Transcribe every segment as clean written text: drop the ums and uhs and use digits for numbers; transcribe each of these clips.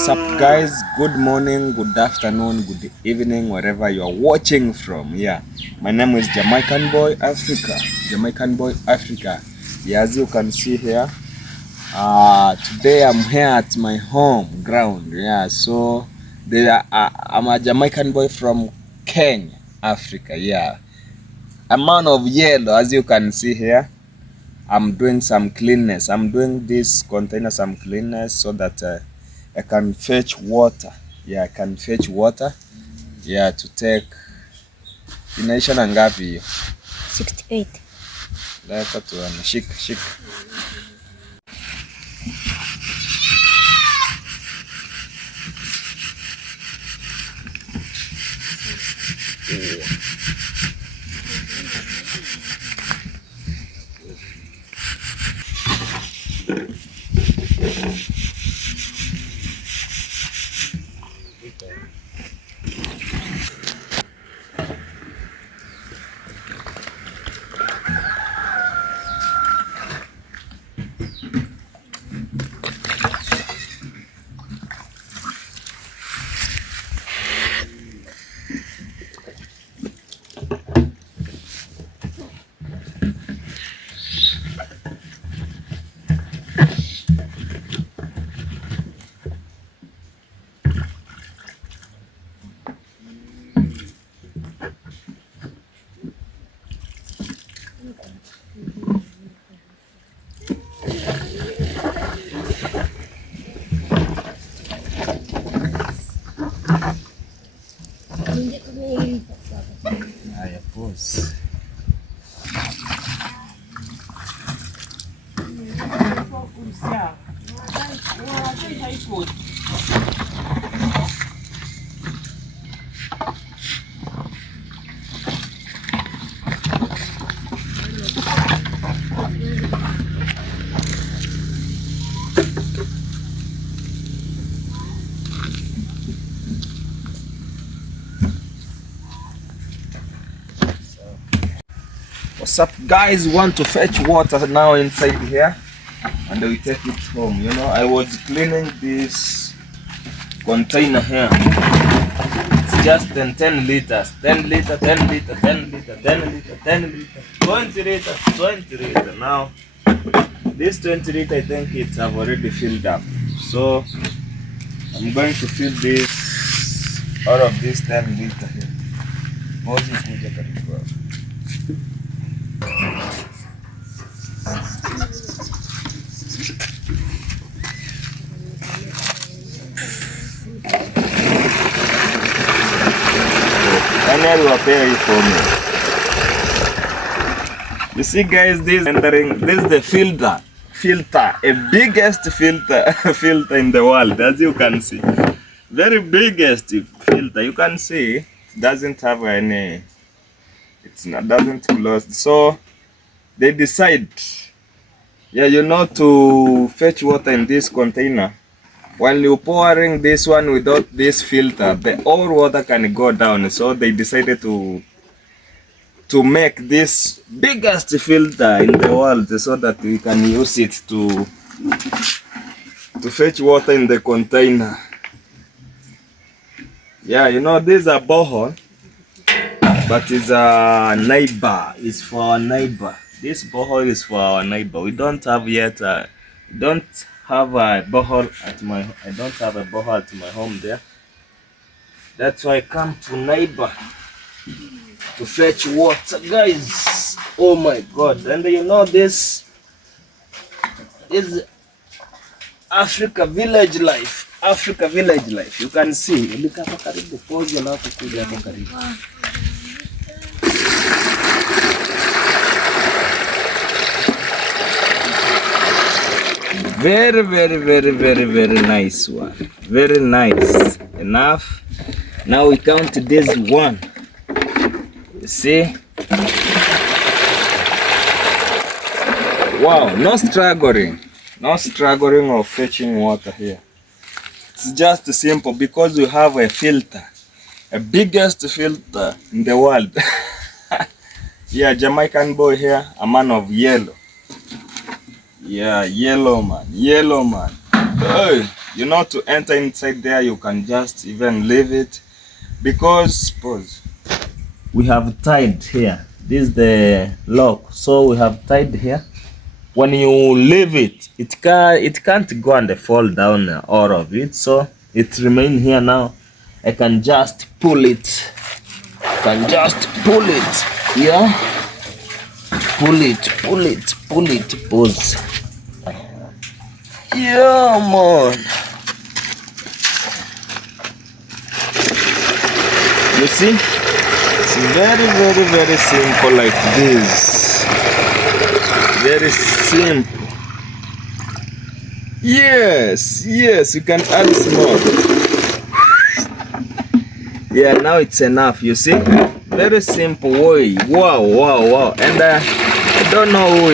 What's up, guys? Good morning, good afternoon, good evening, wherever you are watching from. Yeah, my name is Jamaican Boy Africa. Jamaican Boy Africa. Yeah, as you can see here, today I'm here at my home ground. Yeah, so I'm a Jamaican boy from Kenya, Africa. Yeah, a man of yellow, as you can see here. I'm doing some cleanness. I'm doing this container some cleanness so that I can fetch water. Yeah, I can fetch water. Yeah, to take. Inaisha na ngapi hiyo? 68. Leta tuone. Shika. Haya, pause. What's up, guys? Want to fetch water now inside here and we take it home. You know, I was cleaning this container here. It's just 10 liters, 10 liter, 10 liter, 10 liter, 10 liter, 10 liter, 20 liter, 20 liter. Now this 20 liter, I think it's have already filled up, so I'm going to fill this out of this 10 liter here. You see, guys, this is the filter, a biggest filter in the world, as you can see. Very biggest filter. You can see it doesn't have any, doesn't close. So they decide, yeah, you know, to fetch water in this container. While you're pouring this one without this filter, the all water can go down. So they decided to make this biggest filter in the world so that we can use it to fetch water in the container. Yeah, you know, this is a borehole, but it's a neighbor. It's for our neighbor. This borehole is for our neighbor. We don't have yet. Don't have a borehole at my. I don't have a borehole at my home there. That's why I come to neighbor to fetch water, guys. Oh my God! And you know, this is Africa village life. Africa village life. You can see. Very nice one. Very nice. Enough. Now we count this one. You see? Wow, no struggling. No struggling of fetching water here. It's just simple because we have a filter. A biggest filter in the world. Yeah, Jamaican boy here, a man of yellow. Yeah, yellow man. Hey. You know, to enter inside there, you can just even leave it, because suppose we have tied here. This is the lock, so we have tied here. When you leave it, it can't go and fall down all of it, so it remain here now. I can just pull it. Yeah, pull it, pause. Yeah, man. You see, it's very simple like this. Very simple. Yes, you can add small. Yeah, now it's enough, you see. Very simple way. Wow. And I don't know who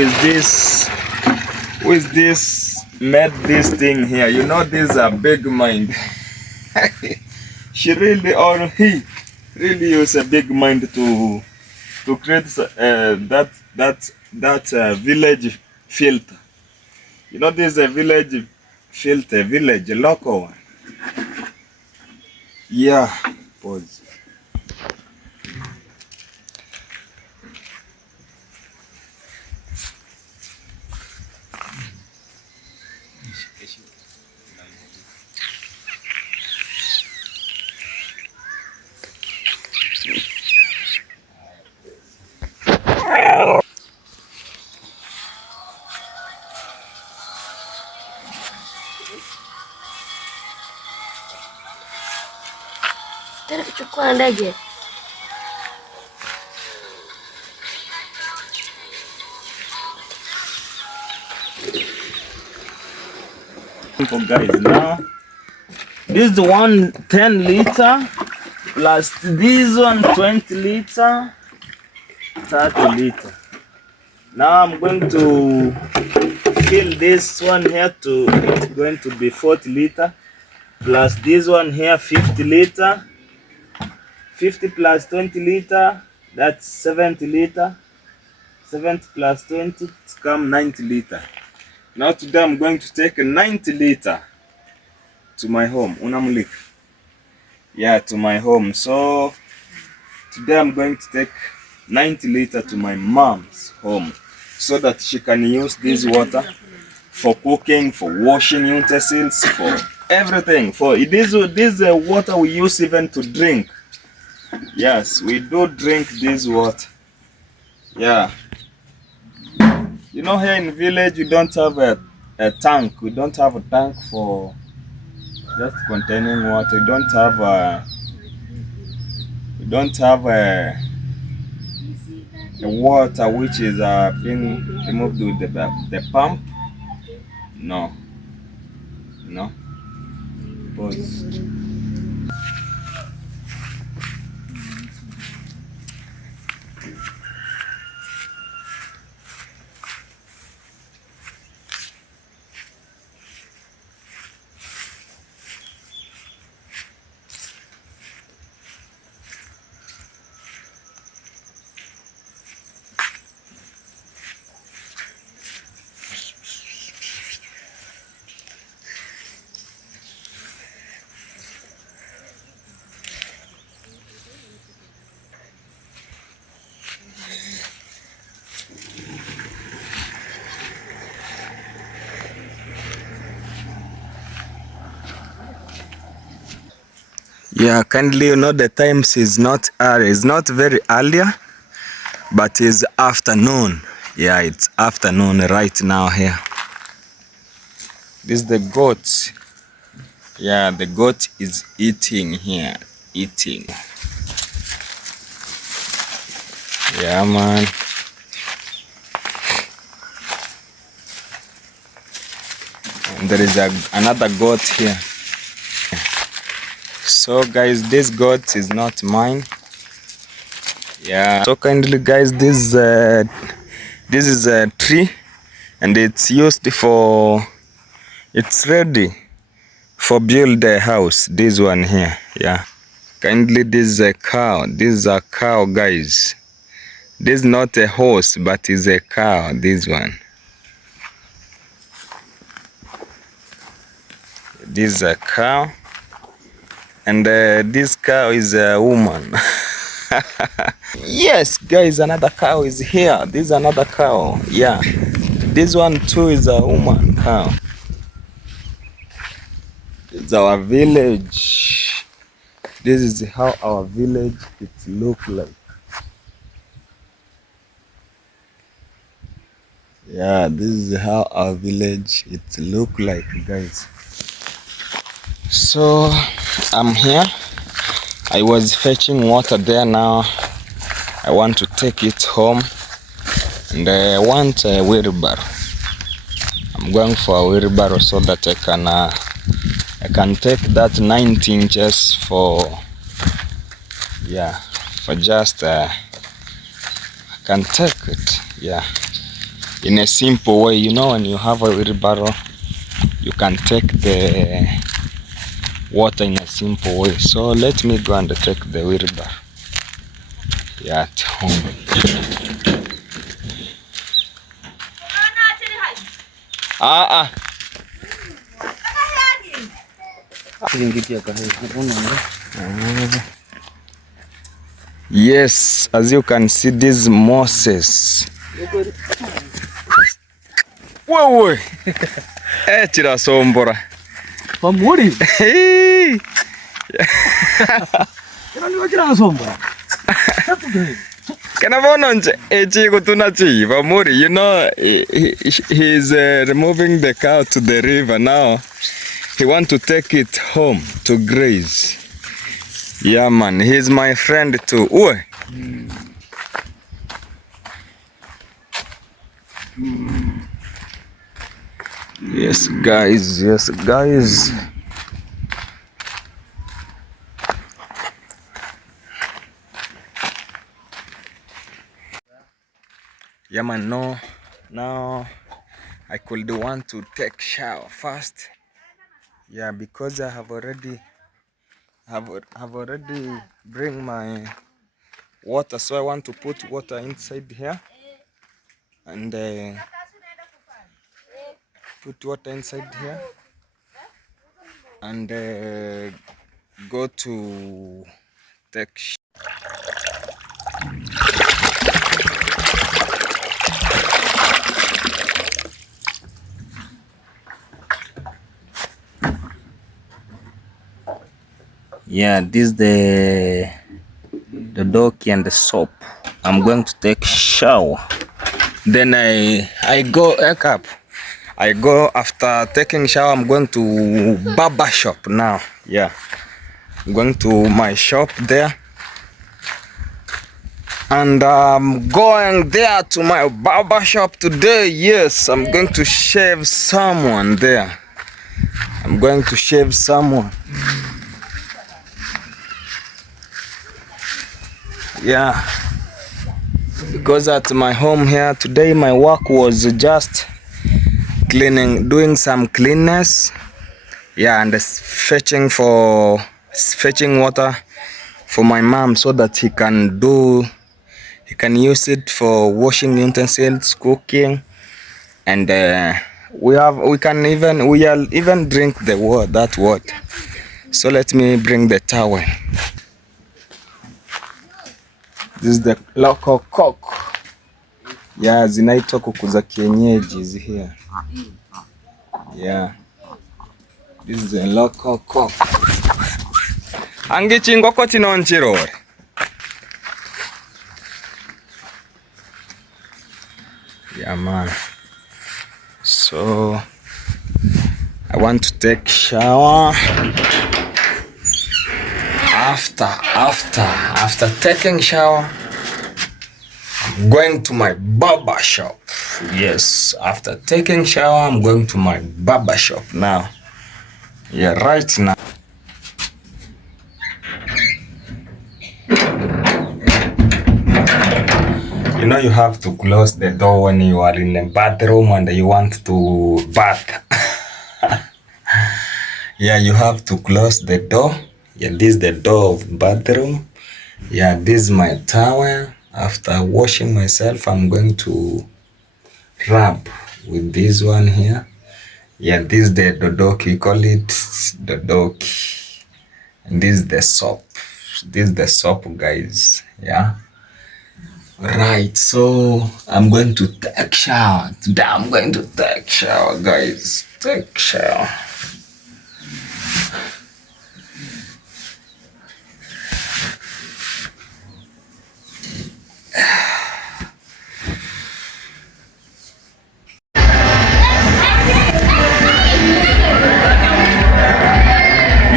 is this made this thing here. You know, this is a big mind. She really, or he really use a big mind to create that village filter. You know, this is a village filter, village local one. Yeah, pause. Kuchukua ndege. Guys, now this is one 10 liter plus this one 20 liter, 30 liter. Now I'm going to fill this one here to, it's going to be 40 liter plus this one here 50 liter. 50 plus 20 liter, that's 70 liter. 70 plus 20, it's come 90 liter. Now today I'm going to take a 90 liter to my home. Unamulik. Yeah, to my home. So today I'm going to take 90 liter to my mom's home so that she can use this water for cooking, for washing utensils, for everything. For this water we use even to drink. Yes, we do drink this water. Yeah. You know, here in village, you don't have a tank. We don't have a tank for just containing water. We don't have a water which is being removed with the pump. No. Pause. Yeah, kindly, you know, the times is not early. It's not very earlier, but it's afternoon. Yeah, it's afternoon right now here. This is the goat. Yeah, the goat is eating here. Eating. Yeah, man. And there is another goat here. So guys, this goat is not mine. Yeah. So kindly guys, this is a tree and it's used for, it's ready for build a house. This one here. Yeah. Kindly, this is a cow. This is a cow, guys. This is not a horse, but is a cow. This one. This is a cow, and this cow is a woman. Yes, guys, another cow is here. This is another cow. Yeah, this one too is a woman cow. It's our village. This is how our village it look like. Yeah, this is how our village it look like, guys. So I'm here. I was fetching water there. Now I want to take it home, and I want a wheelbarrow. I'm going for a wheelbarrow so that I can take that 19 inches for just I can take it in a simple way. You know, when you have a wheelbarrow, you can take the water in a simple way. So let me go and take the wheelbarrow at home. Yes, as you can see, these mosses. Whoa, chira sombora. Pamuri. You know, he's removing the cow to the river now. He want to take it home to graze. Yeah, man, he's my friend too. Yes, guys. Yes, guys. Yeah, man. No, now I could want to take shower first. Yeah, because I have already bring my water, so I want to put water inside here and put water inside here and go to take shower. Yeah, this is the donkey and the soap. I'm going to take shower. Then I go wake up. I go after taking shower. I'm going to Barbershop now. Yeah, I'm going to my shop there, and I'm going there to my barbershop today. Yes, I'm going to shave someone there. I'm going to shave someone. Yeah, because at my home here today my work was just cleaning, doing some cleanness. Yeah, and fetching water for my mom so that he can use it for washing utensils, cooking, and we'll even drink that water. So let me bring the towel. This is the local cock. Yeah, zinaitwa kuku za kienyeji is here. Yeah, this is the local cock. Angichi ngoko tinonchirore. Yeah, man. So I want to take shower. After taking shower, I'm going to my barber shop. Yes, after taking shower, I'm going to my barber shop now. Yeah, right now. You know, you have to close the door when you are in the bathroom and you want to bath. Yeah, you have to close the door. Yeah, this is the door of bathroom. Yeah, this is my towel. After washing myself, I'm going to rub with this one here. Yeah, this is the dodoki, we call it dodoki. And this is the soap. This is the soap, guys. Yeah. Right, so I'm going to take shower. Today I'm going to take shower, guys. Take shower.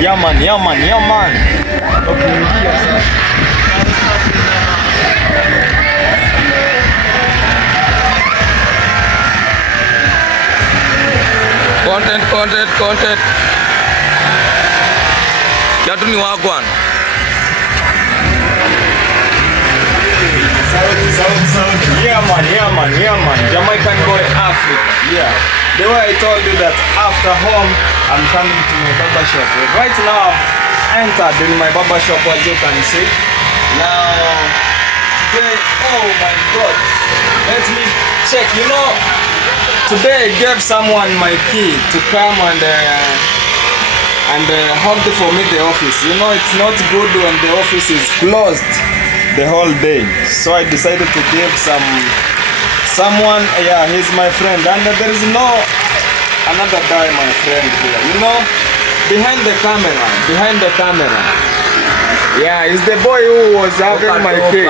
Yeah man, yeah man, yeah man. Okay, content. Kiatu ni wagwan. Sound. Yeah man. Jamaican boy Africa. Yeah. The way I told you that after home, I'm coming to my barbershop. Right now, I entered in my barbershop, as you can see. Now, today, oh my God. Let me check. You know, today I gave someone my key to come and hold for me the office. You know, it's not good when the office is closed the whole day. So I decided to give someone, yeah, he's my friend, and there is no another guy, my friend here. You know, behind the camera. Yeah, he's the boy who was having my key.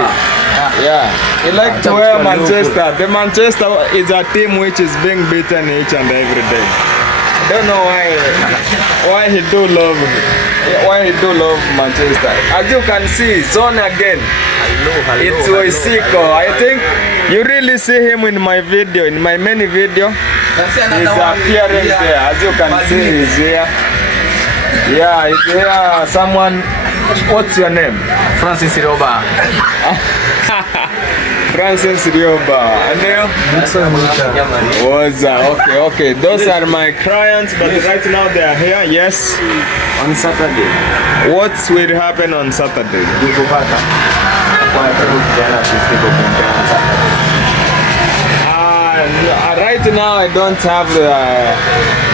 Yeah, he liked to wear Manchester. The Manchester is a team which is being beaten each and every day. Don't know why he do love Manchester. As you can see, Zone again. It's Oisiko. I think you really see him in my video, in my many video. He's appearing there. As you can see, he's here. Yeah, he's here. Someone. What's your name? Francis Rioba. Francis Rioba. And okay. Those are my clients, but right now they are here. Yes. On Saturday. What will happen on Saturday? Right now I don't have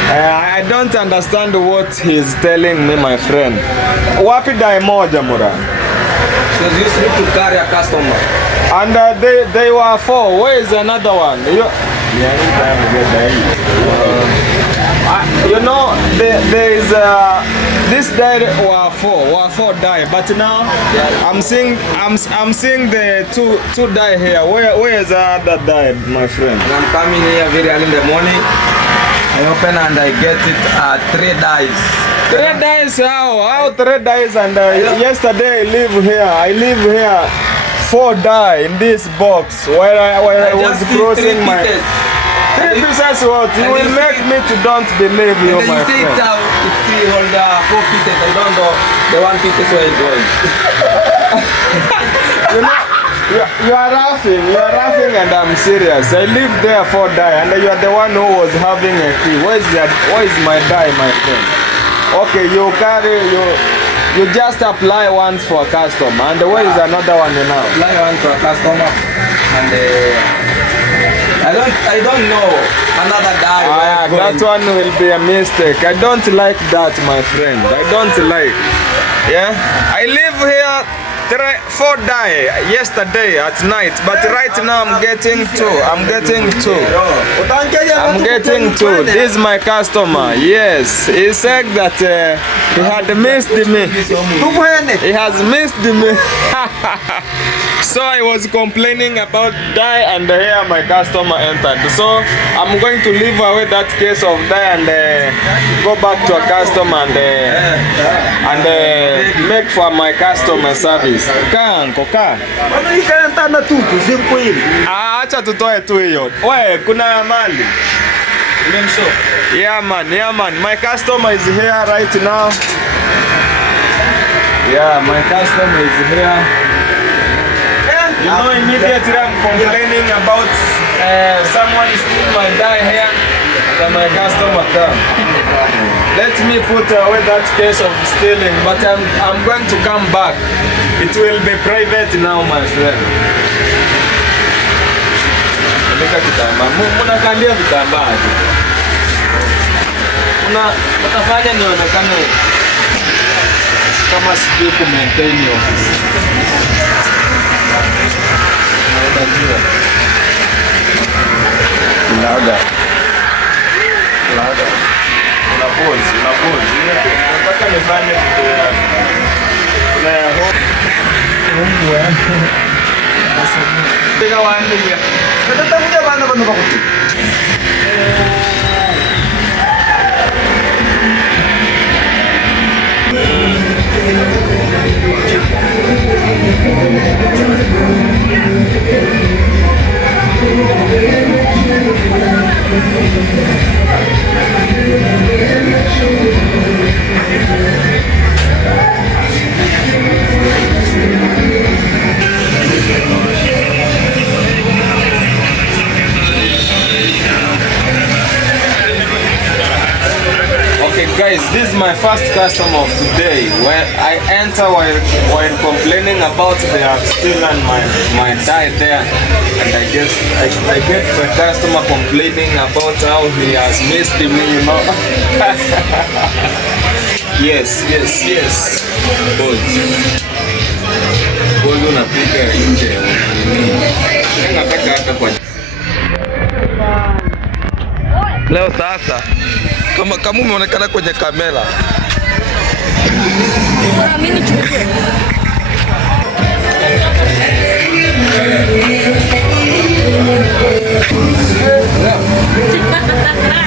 I don't understand what he's telling me, my friend. Wapi dai moja mura? So you used to carry a customer. And they were 4. Where is another one? You know, there is this die were 4 die, but now I'm seeing the two die here. Where is the other die, my friend? I'm coming here very early in the morning. I open and I get it 3 dies. 3 dies? How 3 dies? And yesterday I live here 4 die in this box where I was crossing my. 3 pieces what? You will make me to don't believe you, my friend. It's 4 pieces. I don't know the 1 piece where it's going. You know, you are laughing and I'm serious. I live there 4 die and you are the one who was having a key. Where is my die, my friend? Okay, you just apply once for a customer and where is another one now? Apply one for a customer and I don't know another guy. That one will be a mistake. I don't like that, my friend. I don't like. Yeah, I live here 4 die yesterday at night, but right now I'm getting 2. This is my customer. Yes, he said that he had missed me. He has missed me. So I was complaining about die and here my customer entered. So I'm going to leave away that case of die and go back to a customer and make for my customer service. Acha tutoe tu hiyo. We, kuna mali. Yeah man. My customer is here right now. Yeah, my customer is here. You know, immediately I'm complaining about someone stealing my die here and my customer come. Let me put away that case of stealing, but I'm going to come back. It will be private now, my friend. Muna kandia vitambaa. Utafanya nionekane kama sijui ku maintain office. Unajua. Laga. Una pause. Nataka nifanye kitu ya kuna hope. Mungu wangu. Tega waende ya. Nataka kuja bana bana bakuti. Okay guys, this is my first customer of today. When I enter while complaining about they have stolen my dye there, and I get the customer complaining about how he has missed me, you know. Yes. Boss unapiga nje. Nataka hata kwa Leo sasa kama umeonekana kwenye kamera.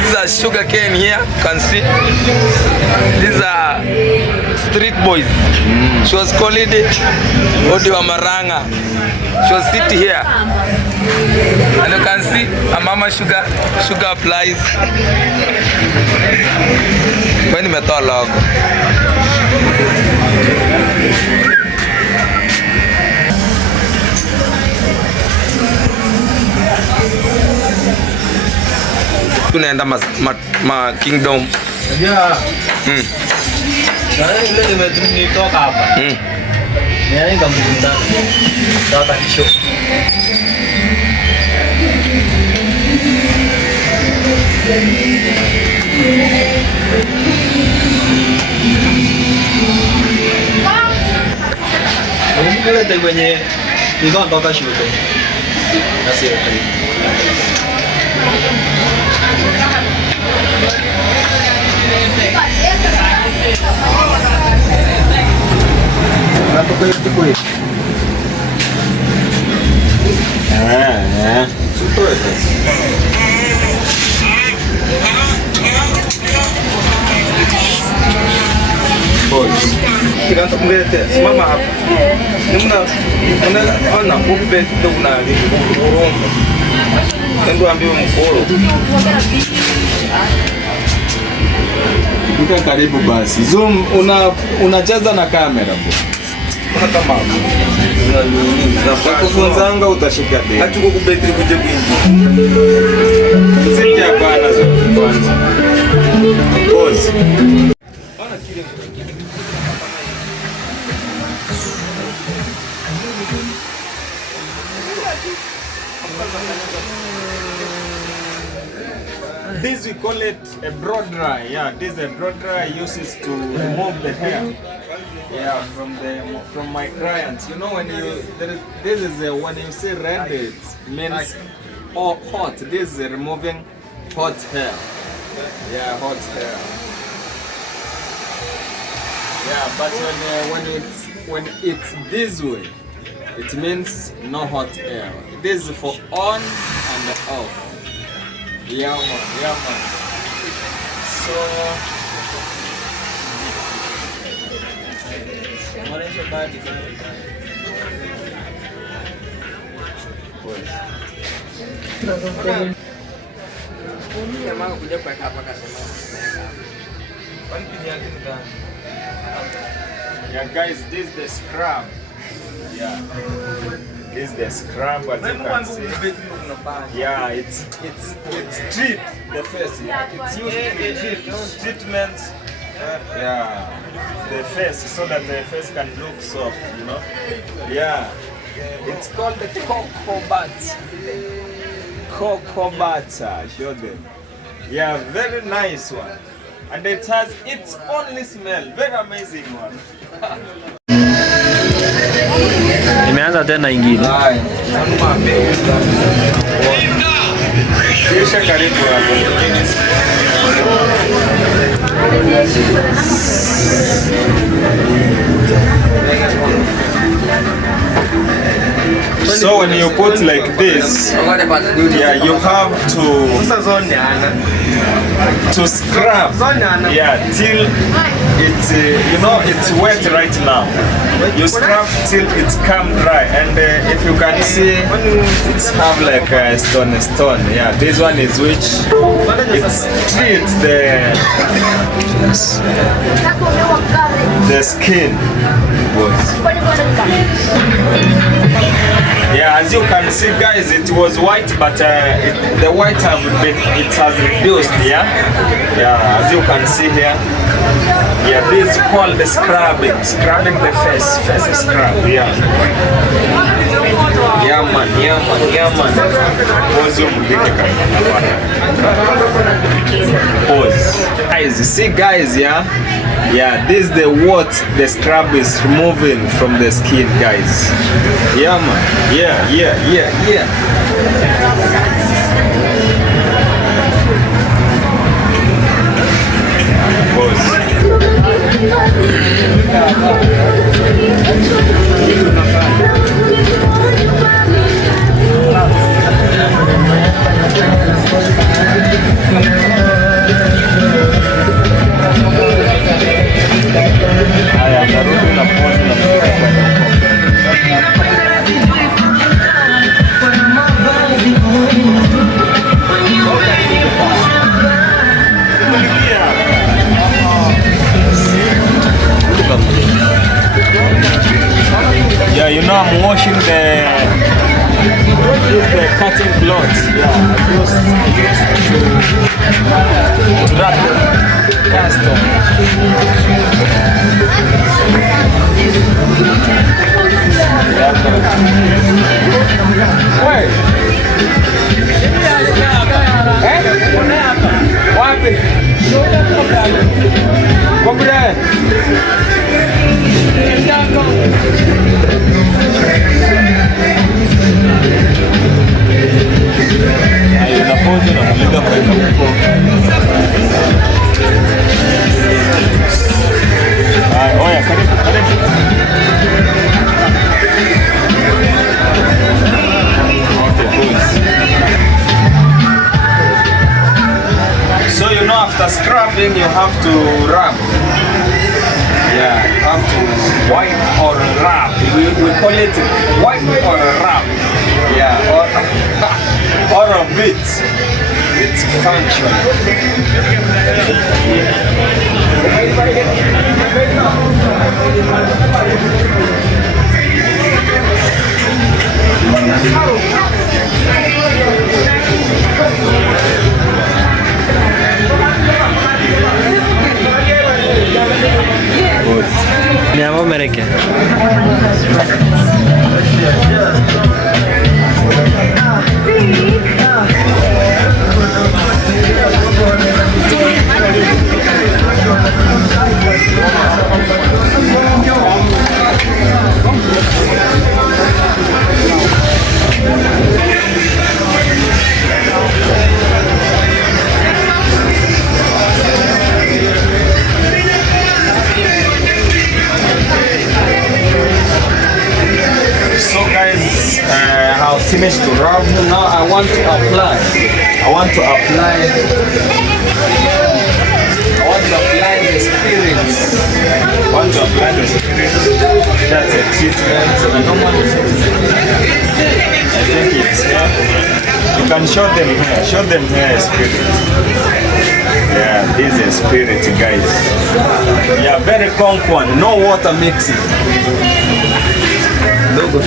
These are sugar cane here, can see. These are street boys. She was calling it Odi wa Maranga. She was sitting here. And you can see a mama sugar applies. When you met all log. Tunaenda ma kingdom. Yeah. Ile nimetoka hapa. Niaenda mkutano. Sasa kisho. Ile kwenye nitoka shule. Nasi karibu. Kita mlete simama hapa. Ona upe ndio kuna urombo. Ndio ambiwa mkoro. Uka karibu basi. Zoom unacheza na kamera bro. Kama kufunzanga utashika deni. hatuko kubetri kuje kwingi. Sisi hapana zo kwanza. Pause. This we call it a blow dry. Yeah, this is a blow dry uses to remove the hair. Yeah, from my clients. You know when this is when you see red, it means hot. This is removing hot hair. Yeah, hot hair. Yeah, but when it's this way, it means no hot hair. This is for on and off. Yeah man. So what is your body? Yeah guys, this is the scrub. Yeah. This is the scrub as you can see. Yeah, it's treat the face. It's used to treatment. Yeah, the face so that the face can look soft, you know. Yeah, it's called the cocoa butter. Cocoa butter, show them. Yeah, very nice one. And it has its only smell. Very amazing one. Imeanza tena ingine. Kisha karibu hapo. So when you put like this, yeah, you have to scrub, yeah, till it's you know it's wet right now. You scrub till it's come dry, and if you can see, it's have like a stone. Yeah, this one is which it's treat the skin. Yeah, as you can see, guys, it was white, but the white it has reduced. Yeah, yeah, as you can see here. Yeah, this is called the scrubbing the face scrub. Yeah. Yeah man. Pause. Guys, see guys, yeah, this is the scrub is removing from the skin, guys. Yeah man, yeah. Pause. Yeah, you know I'm washing the cutting cloths. Yeah, to wrap the custom. Wait. Wapi? Kombre. Unapoza na kuliga kwa huko. Oya, karibu. So you know after scrubbing you have to rub. Yeah, you have to wipe or rub. We call it wipe or rub. Yeah, or a bit. It's function. Mi amo merengue. Finished to rub. Now I want to apply the spirits. That's a treatment. I think it's here. You can show them here spirit. Yeah, this is spirit, guys. Yeah, very conk one. No water mixing. Dogo.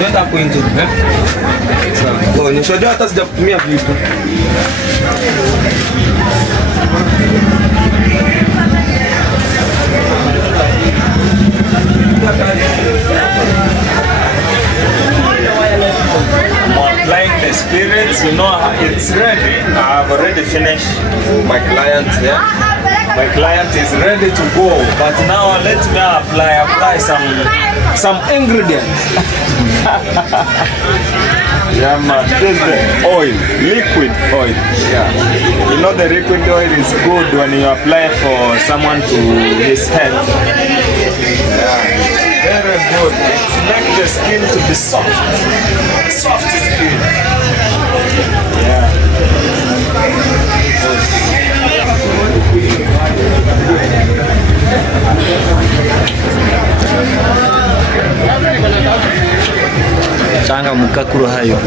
Nenda hapo nje. Sawa. Nishajua hata sijatumia vitu. I'm applying the spirits, you know, it's ready. I've already finished my client here. My client is ready to go, but now let me apply some ingredients. Yeah, man. This is the oil, liquid oil. Yeah. You know the liquid oil is good when you apply for someone to his head. Yeah. Very good. It makes the skin to be soft. Soft skin. Yeah. Changa mukakuru hayo.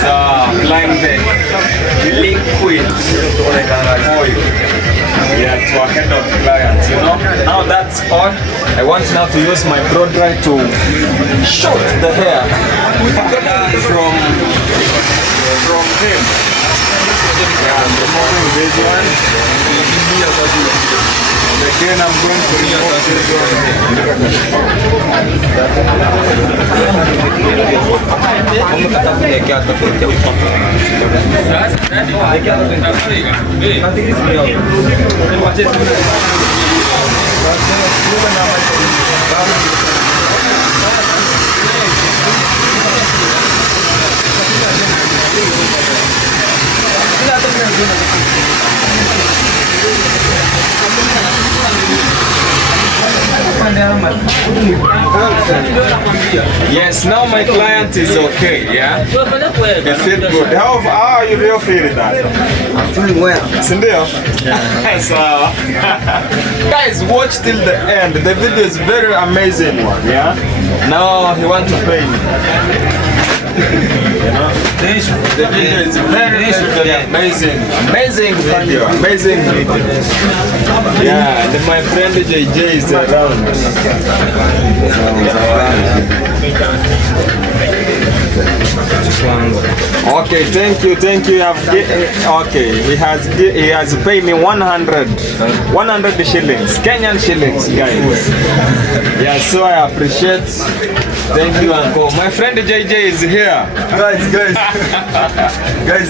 So applying the liquid oil, yeah, to a head of clients, you know. Now that's all. I want now to use my blow dry to shoot the hair from him. Yeah, I'm removing this one. And again, I'm going to remove this Yes, now my client is okay, yeah? You feel good. How are you real feeling that? I'm feeling well. Sindio? Yeah. So, guys, watch till the end. The video is very amazing one, yeah? Now he wants to pay me. You know? The video is very amazing. Amazing video. Amazing video. Yeah, and my friend JJ is around. Okay, thank you. Okay, he has paid me 100 shillings, Kenyan shillings, guys. Yeah, so I appreciate. Thank you, Uncle. My friend JJ is here. Guys,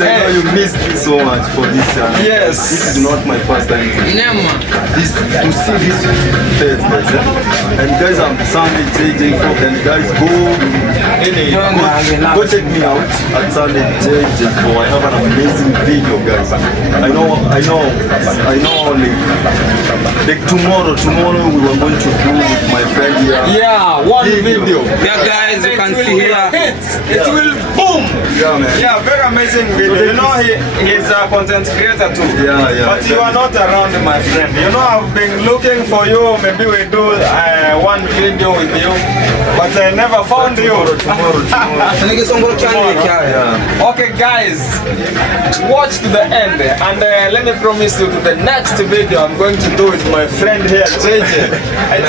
I know you missed me so much for this. Yes. This is not my first time to see this face, guys. And guys, I'm Sunday JJ and guys, go check me out at Sunday JJ. I have an amazing video, guys. I know. Like tomorrow we were going to do with my friend here. Yeah, one video. Yeah, guys, you can see here. It will boom. Yeah, man. Yeah, very amazing video. You know, he's a content creator too. Yeah. But you are not around, my friend. You know, I've been looking for you. Maybe we do one video with you, but I never found you. Tomorrow. Okay, guys, watch to the end, and let me promise you to the next video I'm going to do with my friend here, JJ. I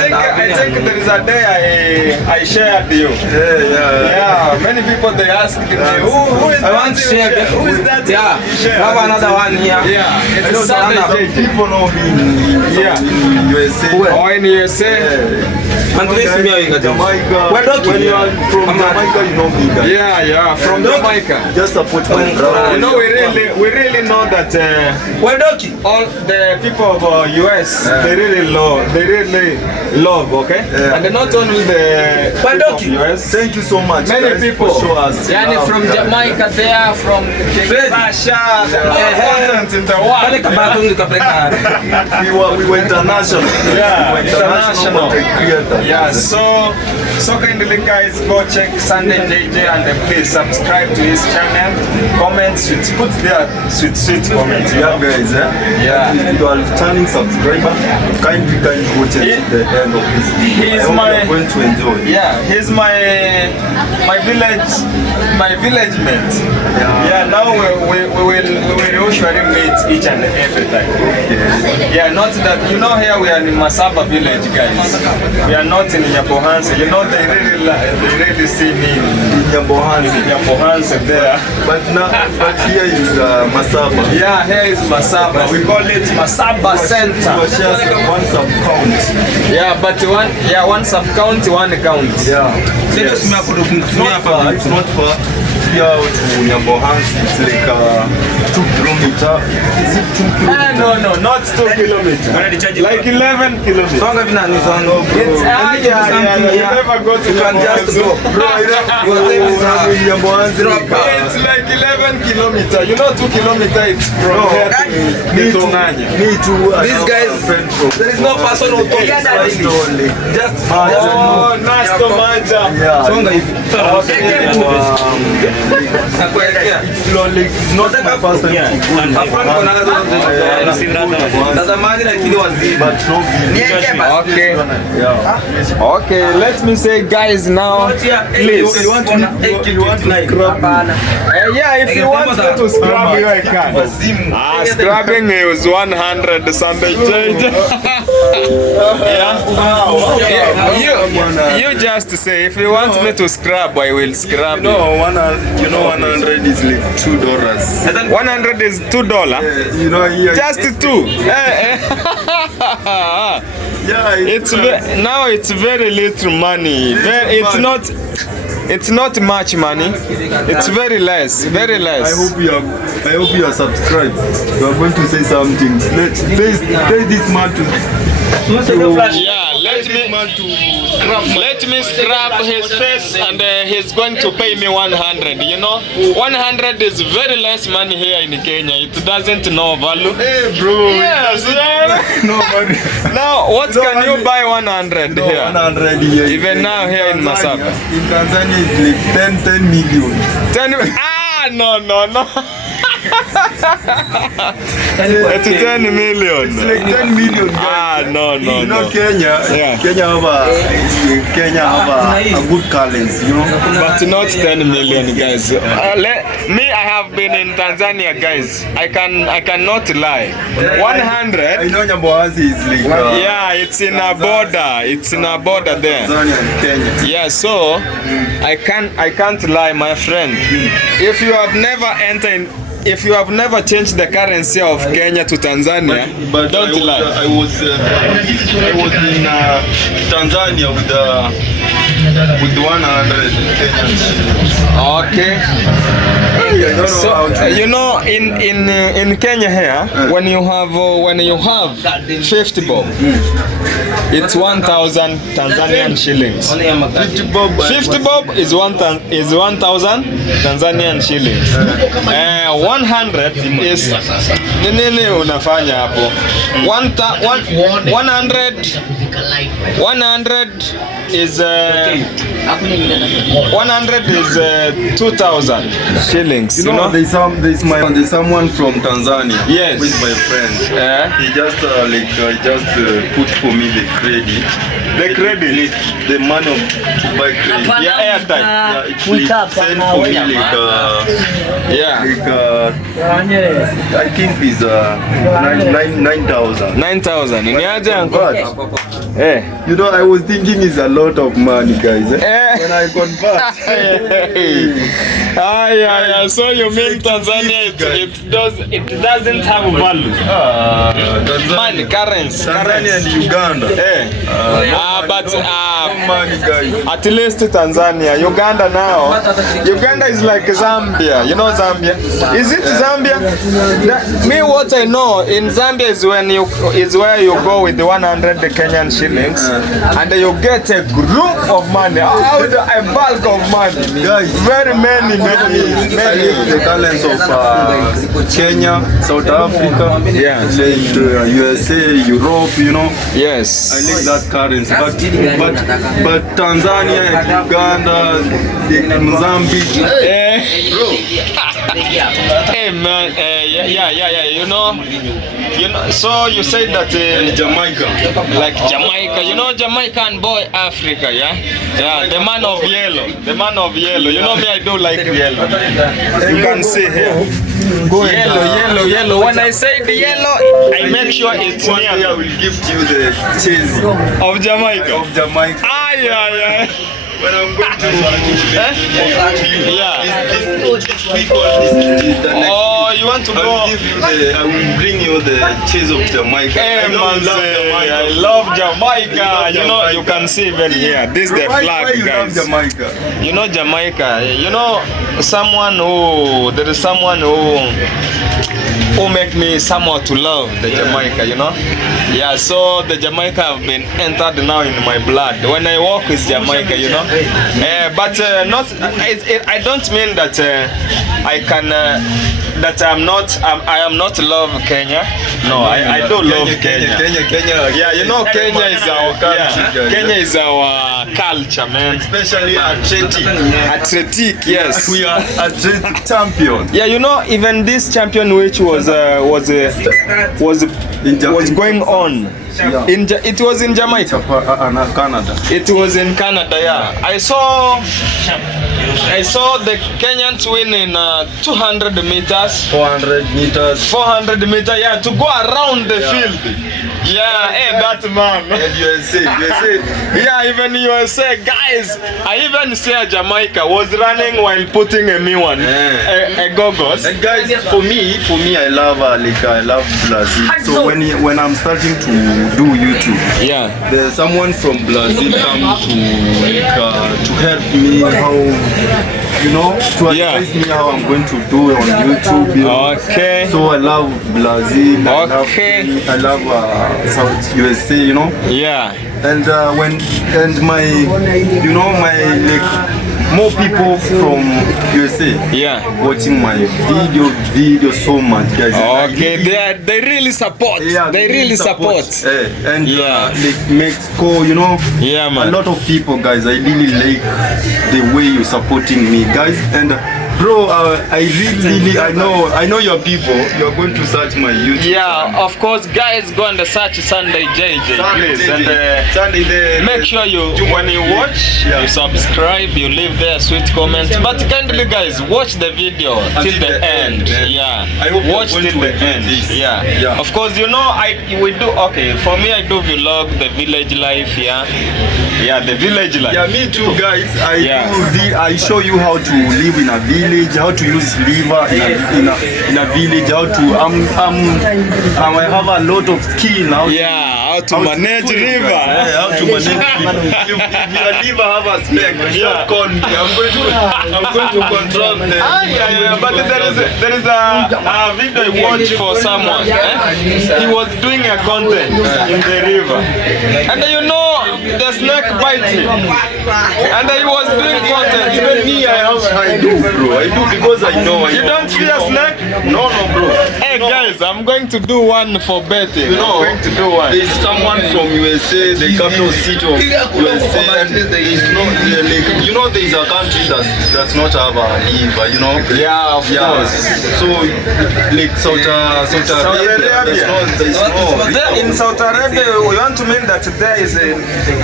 think there is a day I shared you. Yeah. Many people they ask me, who is that? Who is that? Yeah. Have another one here. Yeah. It's Sunday JJ. People know me in USA. Or in USA. Jamaica. When you are from Jamaica, you know me, guys. Yeah, from Jamaica. Just support my brother. You know, we really know that all the people of US, they really love, okay? Yeah. And not only the people of US. Thank you so much. Many guys, people. for show us Yani love. from Jamaica, they are from Russia, the content in the world. We were international. Yeah, we were international. Creators. Yeah, so kindly guys, go check Sunday JJ and please subscribe to his channel. Comment, put there sweet comments. Yeah, guys. Yeah. If you are returning subscriber, kindly watch it at the end of this video. I hope you are going to enjoy. Yeah, he's my village mate. Yeah, now we will usually meet each and every time. Okay. Yeah, not that, you know, here we are in Masaba village, guys. We are not in Nyabohansi. You know they really see me in Nyabohansi there. But here is Masaba. Yeah, here is Masaba. We call it Masaba Center. It's just one sub-count. Yeah, but one sub-county, one count. Yeah. Yes. It's not far. Here to Nyabohansi, it's like 2 kilometers. Is it 2 kilometers? No, not 2 kilometers. Like 11 kilometers. You never go to Nyabohansi. It's like 11 kilometers. You know 2 kilometers it's from here to Tonganya. Me too. These guys, there is no person who talks just nice to manja. It's not my first time to Okay, let me say guys now, please. You want to Yeah, if you want me to scrub you, I can. Scrubbing is 100 Sunday change. You just say if you want me to scrub, I will scrub you. No, 100 is like $2. 100 is $2. You know, here Just two. yeah, Now it's very little money. It's not much money. It's very less. Very less. I hope you are subscribed. You are going to say something. Let this man to. Yeah, let me scrub his face and he's going to pay me 100, you know. 100 is very less money here in Kenya. It doesn't know value. Hey bro. Yes, yeah. Nobody. Now, what can you buy 100 No, here? 100 here. Even now here in Masaba. In Tanzania it's like 10 million. No. It's 10 million. It's like 10 million guys. No. You know Kenya. Yeah. Kenya have a good currency, you know. But not 10 million, guys. I have been in Tanzania, guys. I cannot lie. 100. I know Nyabohansi is like. Yeah, it's in a border. It's in a border there. Tanzania and Kenya. Yeah, so I can't lie, my friend. If you have never changed the currency of Kenya to Tanzania, But don't lie. I was in Tanzania with 100 Kenyan shillings. Okay. So you know, in Kenya here, when you have 50 bob, it's 1,000 Tanzanian shillings. 50 bob. 50 bob is 1,000 Tanzanian shillings. 100 is nini unafanya hapo? 100 is 2,000 shillings. You know, there's someone from Tanzania. Yes. With my friend. He just put for me the credit. The credit. The money to buy credit. Yeah, airtime. Yeah, it send for me I think it's 9,000. 9,000. Ni aje uncle? But you know, I was thinking it's a lot of money, guys. When I convert. Yeah. So you mean Tanzania it doesn't have value. Money, currency. Tanzania and Uganda. But Money, guys. at least Tanzania, Uganda now. Uganda is like Zambia. You know Zambia? Is it Zambia? What I know in Zambia is where you go with the 100 Kenyan shillings and you get a group of money, a bulk of money. Guys, very many. I live the talents of Kenya, South Africa, USA, Europe, you know. Yes. I like that currency, but Tanzania, Uganda, Mozambique. Hey man, yeah. You know. So you said that Jamaica, like Jamaica. You know Jamaican boy Africa, yeah. The man of yellow. You know me, I do like yellow. You can see here. Go and, Yellow. When I say the yellow, I make sure it's one day near I will gift you the cheesy of Jamaica. of Jamaica. Yeah. When I'm going to Yeah. this week or this the next Oh, you want to I go? will give you the, I will bring you the cheese of Jamaica. Hey, I know you love Jamaica. I love Jamaica. love You know, you Jamaica. can see even here. This is the Why flag, you love guys. Jamaica? You know Jamaica. You know there is someone who make me somewhat to love the Jamaica, you know. Yeah, so the Jamaica have been entered now in my blood. When I walk with Jamaica, you know. But not. I don't mean that I can. That I am not love Kenya. No, I do love Kenya. Kenya. Yeah, you know Kenya is our country. Kenya is our culture, man. Especially athletic. Athletic, yes. We are athletic champion. Yeah, you know, even this champion which was going on. Yeah. It was in Jamaica. Canada. It was in Canada, yeah. I saw the Kenyans win in 200 meters. 400 meters. 400 meters, yeah, to go around the field. Yeah, hey, that man. And USA. Yeah, even USA, guys. I even say Jamaica was running while putting a Miwan, a goggles. And guys, for me, I love Brazil. So when I'm starting to do YouTube, Yeah. there's someone from Brazil come to help me to advise me how I'm going to do it on YouTube. You know? Okay. So I love Brazil. Okay. I love South USA. You know. Yeah. And my more people from USA watching my video so much, guys. Okay, they really support. Yeah, they really support. And like Mexico, Yeah, man. a lot of people, guys. I really like the way you supporting me, guys. And bro, I know your people. You're going to search my YouTube. Yeah, of course, guys, go and search Sunday JJ, please. And Sunday there. make sure when you watch, you subscribe, you leave there a sweet comment. But kindly, guys, watch the video till the end. Yeah, I hope watch you're till going the to end. enjoy this. Yeah, of course, we do. Okay, for me, I do vlog the village life. Yeah, the village life. Yeah, me too, guys. Yeah. I show you how to live in a village, how to use liver in a village, how to I have a lot of skill now. How to manage river. Yeah, how to manage river. If your liver have a speck, just call me. I'm going to control them. But there is a video I watched for someone. He was doing a content in the river, and the snake bite him, and he was doing content. Even me, I do, bro. I do because I know. You don't fear snake? No, bro. Hey guys, I'm going to do one for betting. I'm going to do one. There's someone from USA, the capital city of USA, and there's there's a country that's not have a liver, Yeah, of course. So, like Saudi Arabia, there's no There in Saudi Arabia, we want to mean that there is a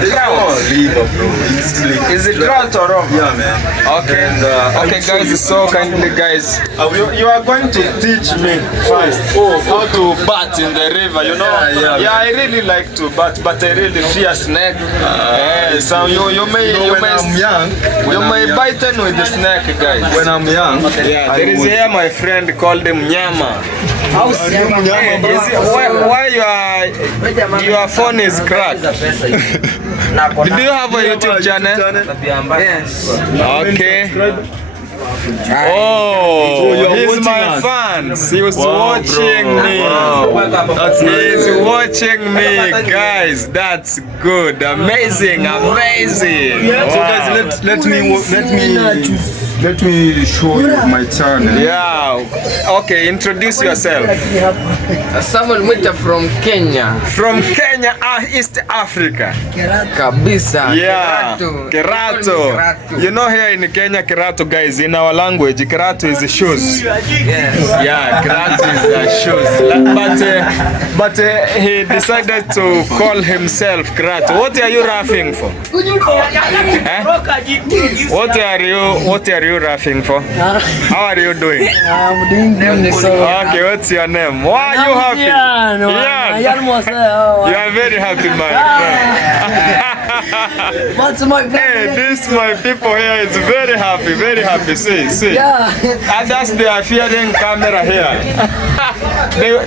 drought. liver, bro. It's like Is it drought or rum? yeah, man. Okay. And, Okay, guys, so kindly, guys, you are going to teach me first how to bat in the river. Yeah. I really like to bat, but I really fear snake. So you may bite in with the snake, guys. when I'm young, Yeah, there is here my friend called him Nyama. Why your phone is cracked? Do you have a YouTube channel? Yes. Okay. Oh, he's my fan. He was watching me. He's watching me, guys. That's good. Amazing. So guys, let me show you my channel. Yeah. Okay, introduce yourself. Samuel Mwita from Kenya. From Kenya, East Africa. Kabisa. Yeah. Kerato. You know here in Kenya, Kerato, guys, in our language, Kerato is shoes. Yes. Yeah, Kerato is shoes. But he decided to call himself Kerato. What are you laughing for? What are you you laughing for? How are you doing? I'm doing good. So, Okay, what's your name? Why are you happy? Ian. You are very happy, man. What's my Hey, this my people here is very happy. See. Yeah. Others they are fearing camera here.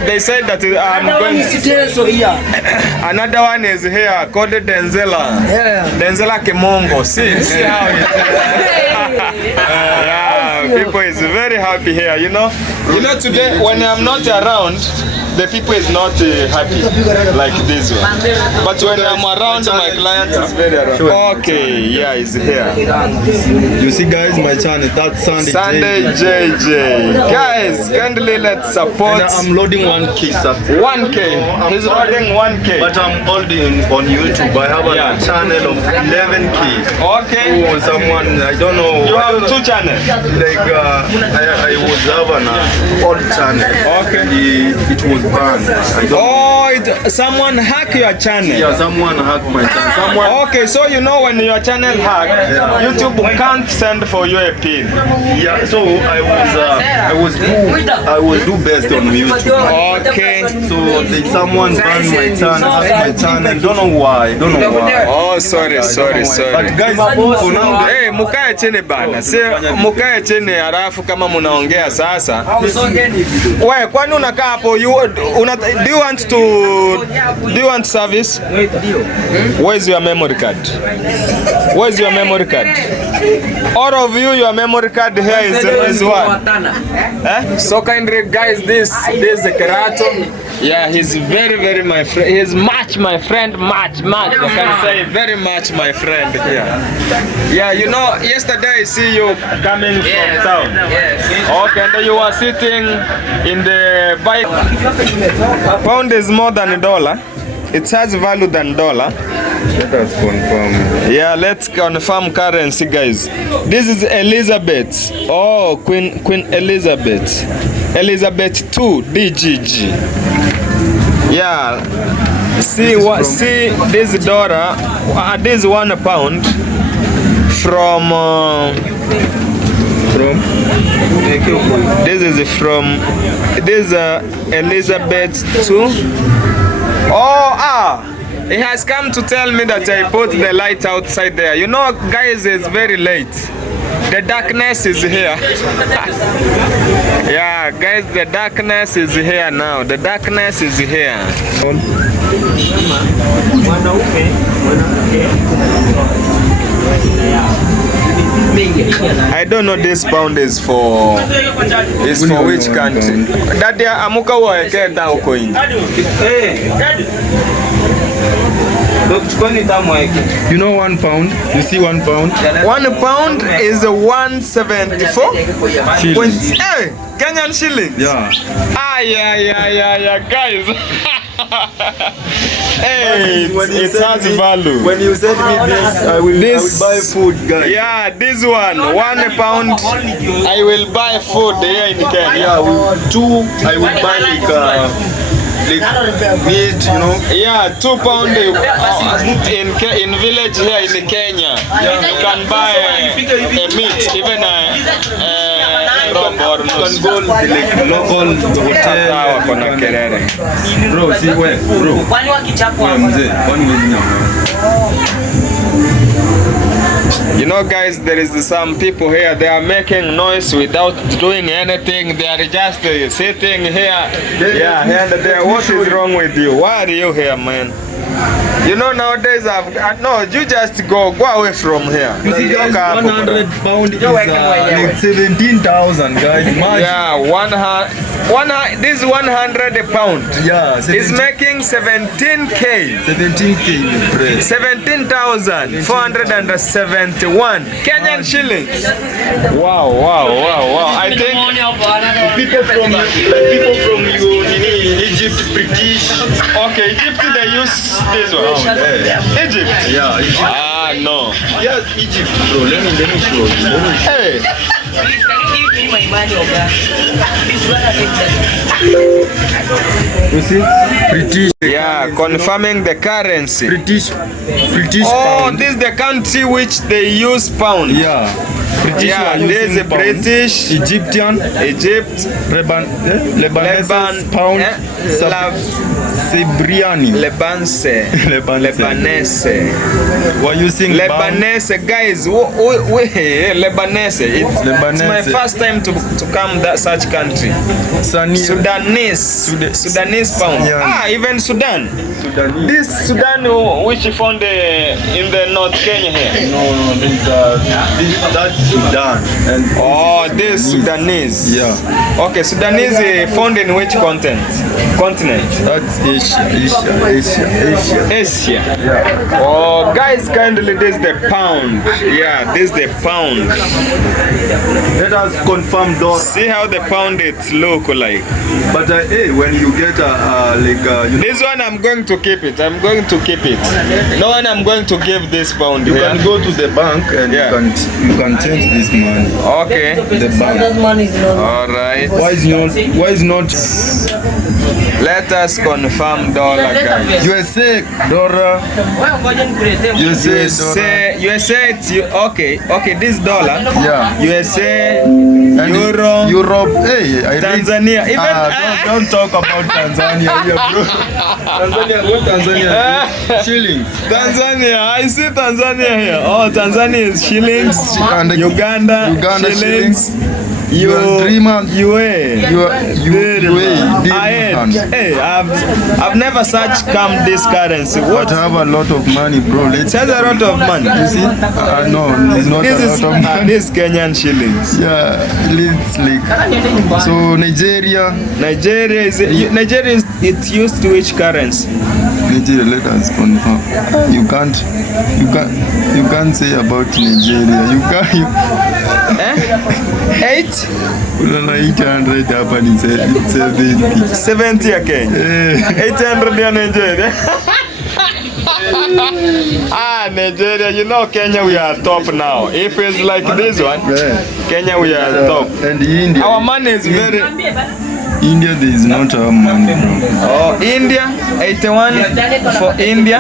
they said that I'm going. So here. Another one is here called Denzela. Yeah. Denzela Kimongo. See how it is. Yeah, people is very happy here. You know today when I'm not around, the people is not happy like this one. But when I'm around, my client is very around. Okay, yeah, he's here. You see, guys, my channel, that's Sunday JJ. Guys, kindly let's support. And I'm loading 1K subscribers. 1K. He's loading 1K. But I'm holding on YouTube. I have a channel of 11K. Okay. Oh, someone, I don't know. You have 2 channels. Like, I was having an old channel. Okay. It was banned. I don't someone hack your channel. Yeah, someone hacked my channel. Okay, so when your channel hacked, YouTube can't send for you a pin. Yeah, so I was do best on YouTube. Okay. So someone banned my channel. Don't know why. Oh, sorry. But guys, for now, hey, mukae chini bana. Si mukae chini halafu kama mnaongea sasa. Wewe kwani unakaa hapo do you want service? Where's your memory card? All of you, your memory card here is what? So kindly guys, this is Kerato. Yeah, he's very my friend. He's much my friend, much. I can say very much my friend here. Yeah, yesterday I see you coming from town. Yes. Okay, and you were sitting in the bike. Pound is more than $1. It has value than $1. let us confirm. Yeah, let's confirm currency, guys. This is Elizabeth. Oh, Queen Elizabeth. Elizabeth 2 DGG. Yeah. See this dollar. This £1 from. This is from. This Elizabeth 2. He has come to tell me that I put the light outside there. Guys, it's very late. The darkness is here. Yeah, guys, the darkness is here now. The darkness is here. I don't know this pound is for which country. Daddy, amuka waeketa huko nje. You know £1? You see £1? £1 is 174. Hey, Kenyan shilling. Yeah. Yeah, guys. Hey, it has value. When you send me this, I will buy food, guys. Yeah, this one, £1. I will buy food here in Kenya. Yeah, 2. I will buy meat, Yeah, £2 in village here in Kenya. You can buy a meat, even can go like local hotel. Bro, see where? Bro. Guys, there is some people here. They are making noise without doing anything. They are just sitting here. Yeah, here and there. What is wrong with you? Why are you here, man? Nowadays no, you just go away from here. You see, guys, £100 is like 17,000, guys. Imagine. Yeah, this £100. Yeah, is making 17K. 17K. 17,471 Kenyan shillings. Wow. I think people from Egypt, British. Okay, Egypt, they use this one. Egypt? Yeah, Egypt. No. Yes, Egypt, bro. Let me show you. Hey. Please, can you give me my money, okay? Please, You see? British. Yeah, confirming the currency. British Oh, pound. this is the country which they use pound. Yeah. British Yeah, were there's a using pound. British, Egyptian, Egypt, Lebanese pound, Sabriani, Lebanese, were using pound. Lebanese, guys. Lebanese. It's my first time to come that such country. Sudanese pound. Yeah. Even Sudan. Sudanese. This Sudan which you found in the North Kenya here. No, that's Sudan. And This Sudanese. Yeah. Okay, Sudanese found in which continent? That's Asia. Asia. Yeah. Oh, guys, kindly, this is the pound. Yeah, this is the pound. Let us confirm those. See how the pound it look like. But hey, when you get This one I'm going to keep it. I'm going to keep it. No one I'm going to give this pound. you can go to the bank and Yeah. you can change this money. Okay. The bank. That money is not. All right. Why is not Let us confirm dollar, guys. USA dollar? USA dollar. USA, okay. This dollar. Yeah. USA, And Euro, Europe. Hey, I Tanzania. Even don't talk about Tanzania here, bro. Tanzania shillings. Tanzania. I see Tanzania here. Oh, Tanzania is shillings. And Uganda shillings. You are dreamer. UA. Hey, I've never searched this currency. But What? I have a lot of money, bro. It has a lot of money. You see? No, it's not This a is lot of money. this Kenyan shillings. Yeah, it's like so Nigeria It's used to which currency? Nigeria, let us confirm. You can't say about Nigeria. You can't. 8? Unaona 800 hapa ni 70. 70 ya Kenya. 800 ya Nigeria. Nigeria, you know Kenya we are top now. If it's like this one, Kenya we are top. And India. Our money is very... India, there is not our money, bro. Oh, India, 81 for India.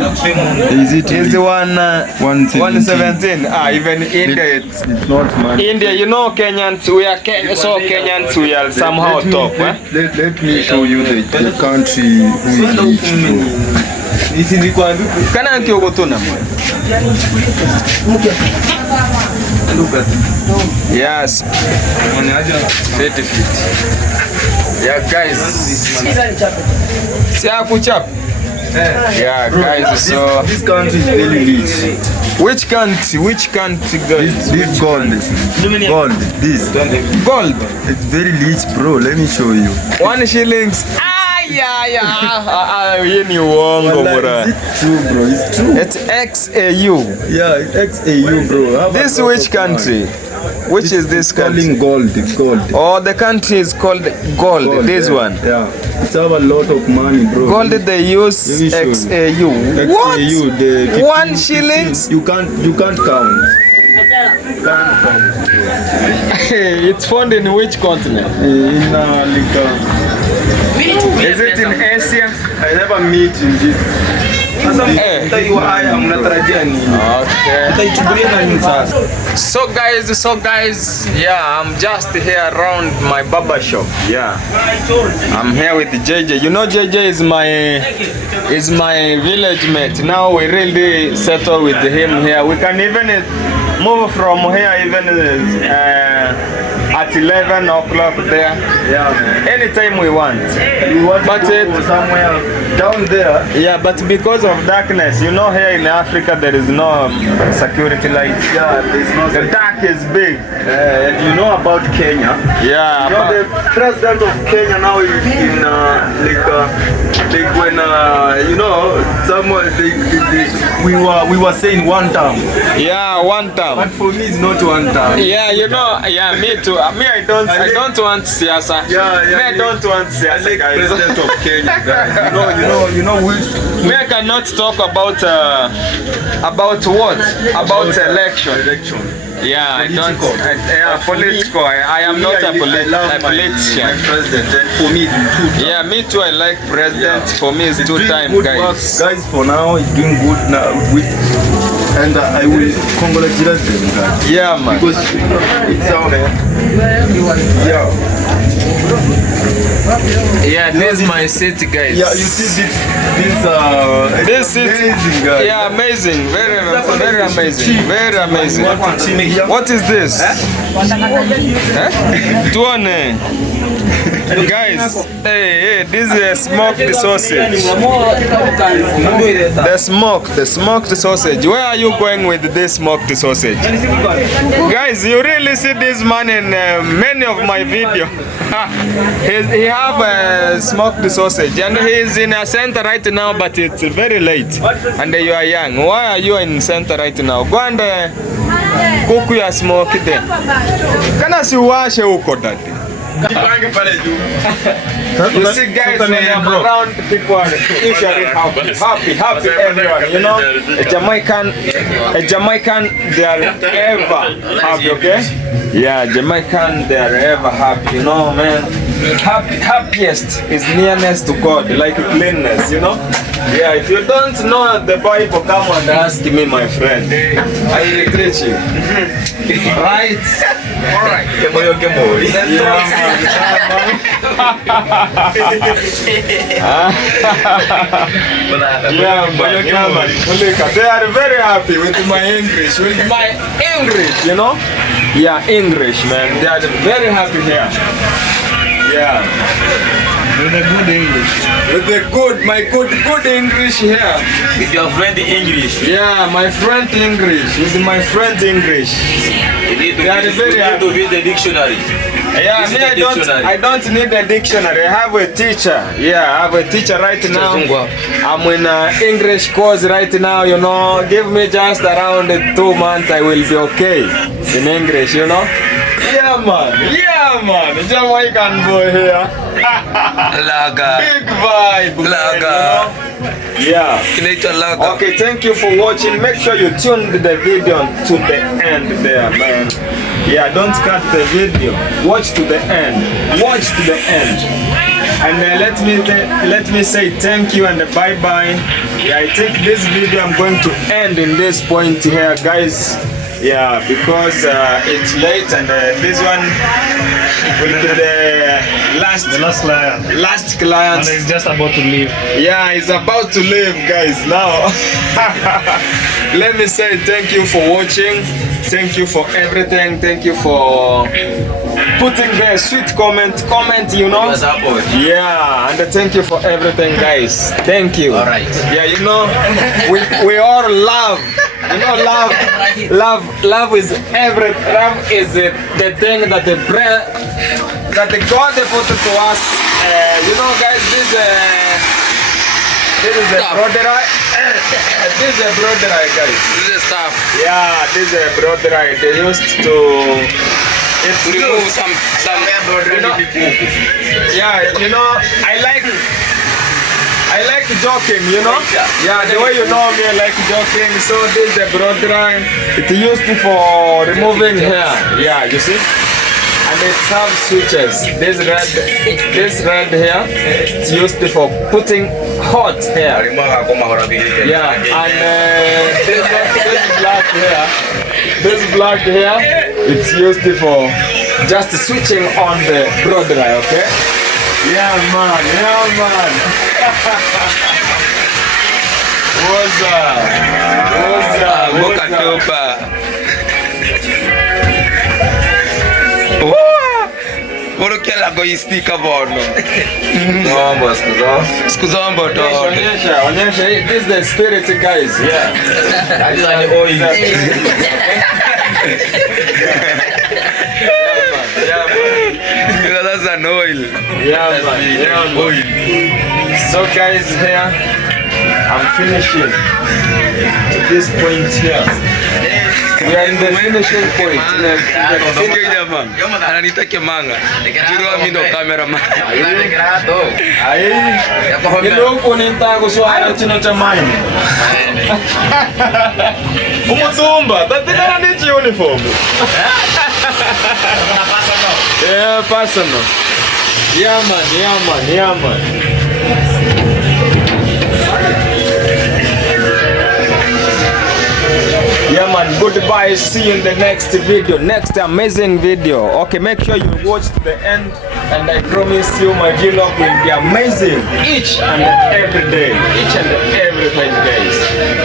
Is it Is the one 117? 117. Even India, it's not money. India. You know Kenyans, we are Kenyans, we are somehow top. Let me show you the country who is rich, bro. Kana antiogotuna. Yes. 50. Yeah, guys. See how kuchap. Yeah, guys. So This country is very rich. which country, guys? This gold. This Gold. it's very rich, bro. Let me show you. 1 shillings. Hii ni uongo bro. Is it true, bro? It's true. It's XAU. Yeah, it's XAU, bro. Have This a lot which of country? Which is this country? calling gold. Oh, the country is called gold. This yeah. one. Yeah. It's have a lot of money, bro. Gold they use Let me show you. XAU. What? XAU, the 15, 1 shillings? You can't count. It's found in which continent? In Is it in Asia? I never meet in this. Okay. So guys, yeah, I'm just here around my barbershop. Yeah, I'm here with JJ. You know, JJ is my village mate. Now we really settle with him here. We can even move from here even at 11 o'clock there. Yeah. Anytime we want. We want But to go somewhere down there. Yeah, but because of darkness, you know, here in Africa there is no security lights. Yeah, there's no. The dark is big. And you know about Kenya. Yeah. You know the president of Kenya now is in like when you know someone we were saying one term. Yeah, one But time. for me it's not one term. Yeah, you know, yeah, me too. Me, I don't want siasa. Yeah, Me, I don't want I siasa, like guys. president of Kenya, guys. You know which. Me, I cannot talk about what? About election. Yeah, I don't. Political. Political. I am not a my politician. president, and for me it's two. Yeah, me too. I like president. For me, it's He's two doing time, good guys. work, guys. For now, he's doing good now. And I will congratulate them, guys. Yeah, man. Because it's out there. Yeah. Yeah, this is my city, guys. Yeah, you see this This city, amazing, guys. yeah, amazing, very amazing, very amazing. What is this? Tuone. Guys, hey, this is a smoked sausage. The smoked sausage. Where are you going with this smoked sausage? Guys, you really see this man in many of my videos. He have a smoked sausage and he's in a center right now, but it's very late and you are young. Why are you in center right now? Go and kuku ya smoke there. Kana siwashe huko dadi. You see guys around, people are usually happy everyone, you know. A Jamaican they are ever happy, okay? Yeah, Jamaican they are ever happy, you know, man. Happiest is nearness to God, like cleanness, you know. Yeah, if you don't know the Bible, come and ask me, my friend. I will teach you. Right? Alright. Yeah, man. They are very happy with my English, you know? Yeah, English, man. They are very happy here. Yeah. With a good English. With my good English here. With your friend English. Yeah, my friend English. With my friend English. You need to They are very happy. read the dictionary. Yeah, me I don't need a dictionary. I have a teacher. Yeah, I have a teacher right now. I'm in English course right now, you know. Give me just around 2 months, I will be okay in English, you know. Yeah, man. Jamaican boy here. Laga. Big vibe. Laga. Man, you know? Yeah. Inaitwa laga. Okay, thank you for watching. Make sure you tune the video to the end there, man. Yeah, don't cut the video. Watch to the end. Watch to the end. And let me say thank you and bye bye. Yeah, I think this video I'm going to end in this point here, guys. Yeah, because it's late and this one will be the last client. Last client. And he's just about to leave. Yeah, he's about to leave, guys. Now, let me say thank you for watching. Thank you for everything. Thank you for putting the sweet comment, you know. Yeah, and thank you for everything, guys. Thank you. All right. Yeah, you know, we all love. You know, love is everything. Love is the thing that the God put to us. You know, guys, this is a brother. This is a brother, guys. This is stuff. Yeah, this is a brother. They used to. It's Remove some you know, yeah, you know, I like joking, you know. Yeah, the way you know me, I like joking. So this is the brother. It used for removing hair. Yeah, you see. And it have switches. This red here, it's used for putting hot hair. Yeah, and this black hair, it's used for just switching on the blood dry, okay? Yeah, man. What's up? Boca tupa. Por que ela goistica bono? No, Scusombo to. Onyesha, this is the spirit, guys. Yeah. That is an oil. Yeah, That's an oil. man. Oil. So, guys, here I'm finishing to this point here. We are in the finishing point. Sikia jamaa. Ananitaka manga. Juro mimi ndo cameraman. Kidogo nitaka swala chino cha mine. Umutumba, tatika ndichi uniform. Yeah, personal. Yeah man. Yeah man, goodbye, see you in the next video, next amazing video. Okay, make sure you watch to the end, and I promise you my vlog will be amazing each and every day, each and every time, guys.